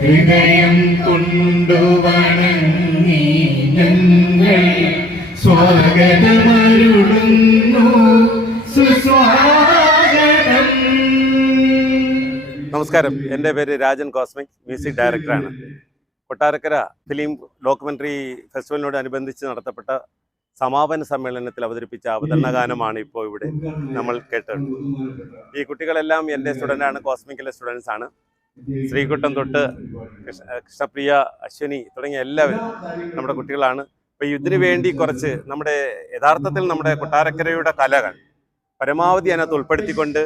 ഹൃദയം കൊണ്ടുവണങ്ങി ഞങ്ങൾ സ്വാഗതമരുളുന്നു, സുസ്വാഗതം. നമസ്കാരം, എൻ്റെ പേര് രാജൻ കോസ്മിക്, മ്യൂസിക് ഡയറക്ടറാണ്. കൊട്ടാരക്കര ഫിലിം ഡോക്യുമെൻ്ററി ഫെസ്റ്റിവലിനോടനുബന്ധിച്ച് നടത്തപ്പെട്ട സമാപന സമ്മേളനത്തിൽ അവതരിപ്പിച്ച അവതരണ ഗാനമാണ് ഇപ്പോൾ ഇവിടെ നമ്മൾ കേട്ടത്. ഈ കുട്ടികളെല്ലാം എൻ്റെ സ്റ്റുഡൻ്റാണ്, കോസ്മിക്കിലെ സ്റ്റുഡൻസ് ആണ്. ശ്രീകുട്ടൻ തൊട്ട് കൃഷ്ണപ്രിയ, അശ്വിനി തുടങ്ങിയ എല്ലാവരും നമ്മുടെ കുട്ടികളാണ്. അപ്പോൾ ഇതിനു വേണ്ടി കുറച്ച് യഥാർത്ഥത്തിൽ നമ്മുടെ കൊട്ടാരക്കരയുടെ കലകൾ പരമാവധി അതിനകത്ത് ഉൾപ്പെടുത്തിക്കൊണ്ട്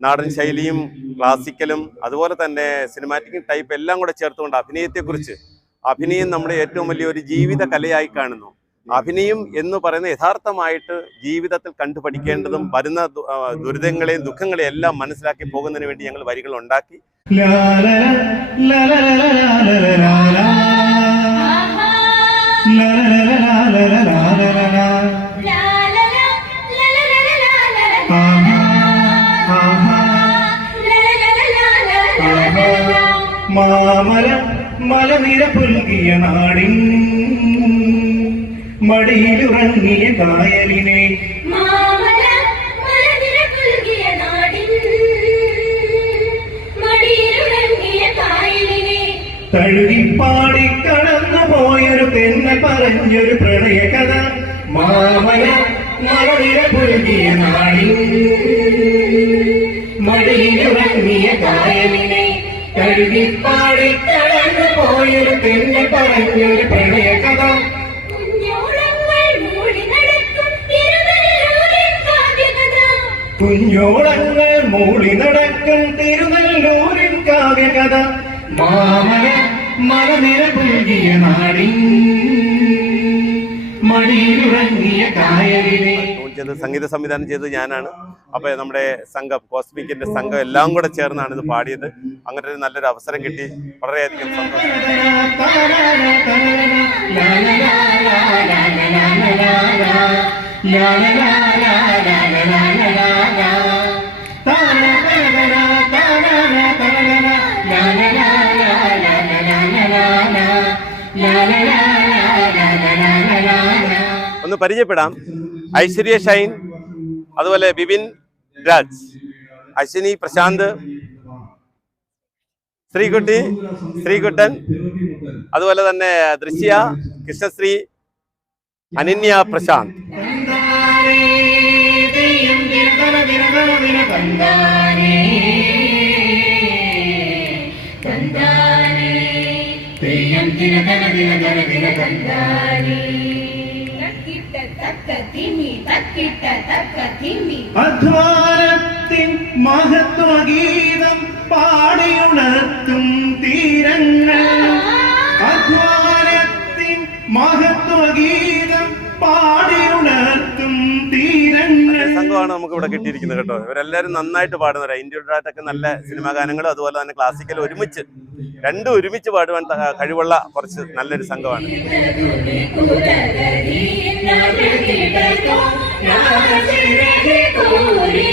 നാടൻ ശൈലിയും ക്ലാസിക്കലും അതുപോലെ തന്നെ സിനിമാറ്റിക് ടൈപ്പ് എല്ലാം കൂടെ ചേർത്തുകൊണ്ട് അഭിനയം നമ്മുടെ ഏറ്റവും വലിയൊരു ജീവിത കലയായി കാണുന്നു. അഭിനയം എന്ന് പറയുന്ന യഥാർത്ഥമായിട്ട് ജീവിതത്തിൽ കണ്ടുപഠിക്കേണ്ടതും വരുന്ന ദുരിതങ്ങളെയും ദുഃഖങ്ങളെയും എല്ലാം മനസ്സിലാക്കി പോകുന്നതിന് വേണ്ടി ഞങ്ങൾ വരികൾ ഉണ്ടാക്കി. മാമല മലനിര പുൽകിയ നാടിൻ മടിയിലുറങ്ങിയ കായലിനെ, തഴുകിപ്പാടി കടന്നു പോയൊരു തെന്നെ പറഞ്ഞൊരു പ്രണയ കഥ. മാമല മലനിര പുൽകിയ നാടിൻ മടിയിലുറങ്ങിയ കായലിനെ, തഴുകിപ്പാടി കടന്നു പോയൊരു തെന്നെ പറഞ്ഞൊരു പ്രണയ കഥ. കുഞ്ഞോളങ്ങൾ മൂളി നടക്കും തിരുനെല്ലൂരിൻ കാവ്യകഥ. മാമല മലനിര പുൽകിയ നാടിൻ മടിയിലുറങ്ങിയ കായലിനെ. സംഗീത സംവിധാനം ചെയ്തത് ഞാനാണ്. അപ്പോൾ നമ്മുടെ സംഘം, കോസ്മിക്കിന്റെ സംഘം എല്ലാം കൂടെ ചേർന്നാണ് ഇത് പാടിയത്. അങ്ങനെ ഒരു നല്ലൊരു അവസരം കിട്ടി, വളരെയധികം സന്തോഷം. ഒന്ന് പരിചയപ്പെടാം. ഐശ്വര്യ ഷൈൻ, അതുപോലെ ബിബിൻ രാജ്, അശ്വിനി പ്രശാന്ത്, ശ്രീകുട്ടൻ, അതുപോലെ തന്നെ ദൃശ്യ, കൃഷ്ണശ്രീ, അനന്യ പ്രശാന്ത്. അധ്വാനത്തിൻ മഹത്വഗീതം പാടിയുണർത്തും തീരങ്ങൾ, അധ്വാനത്തിൻ മഹത്വഗീതം പാടിയുണർത്തും തീരങ്ങൾ. സംഘമാണ് നമുക്ക് ഇവിടെ കിട്ടിയിരിക്കുന്നത് കേട്ടോ. ഇവരെല്ലാവരും നന്നായിട്ട് പാടുന്നവരാണ്. ഇന്ത്യയുടെയൊക്കെ നല്ല സിനിമാ ഗാനങ്ങളും അതുപോലെ തന്നെ ക്ലാസിക്കലും രണ്ടും ഒരുമിച്ച് പാടുവാൻ കഴിവുള്ള കുറച്ച് നല്ലൊരു സംഘമാണ്. ൂരി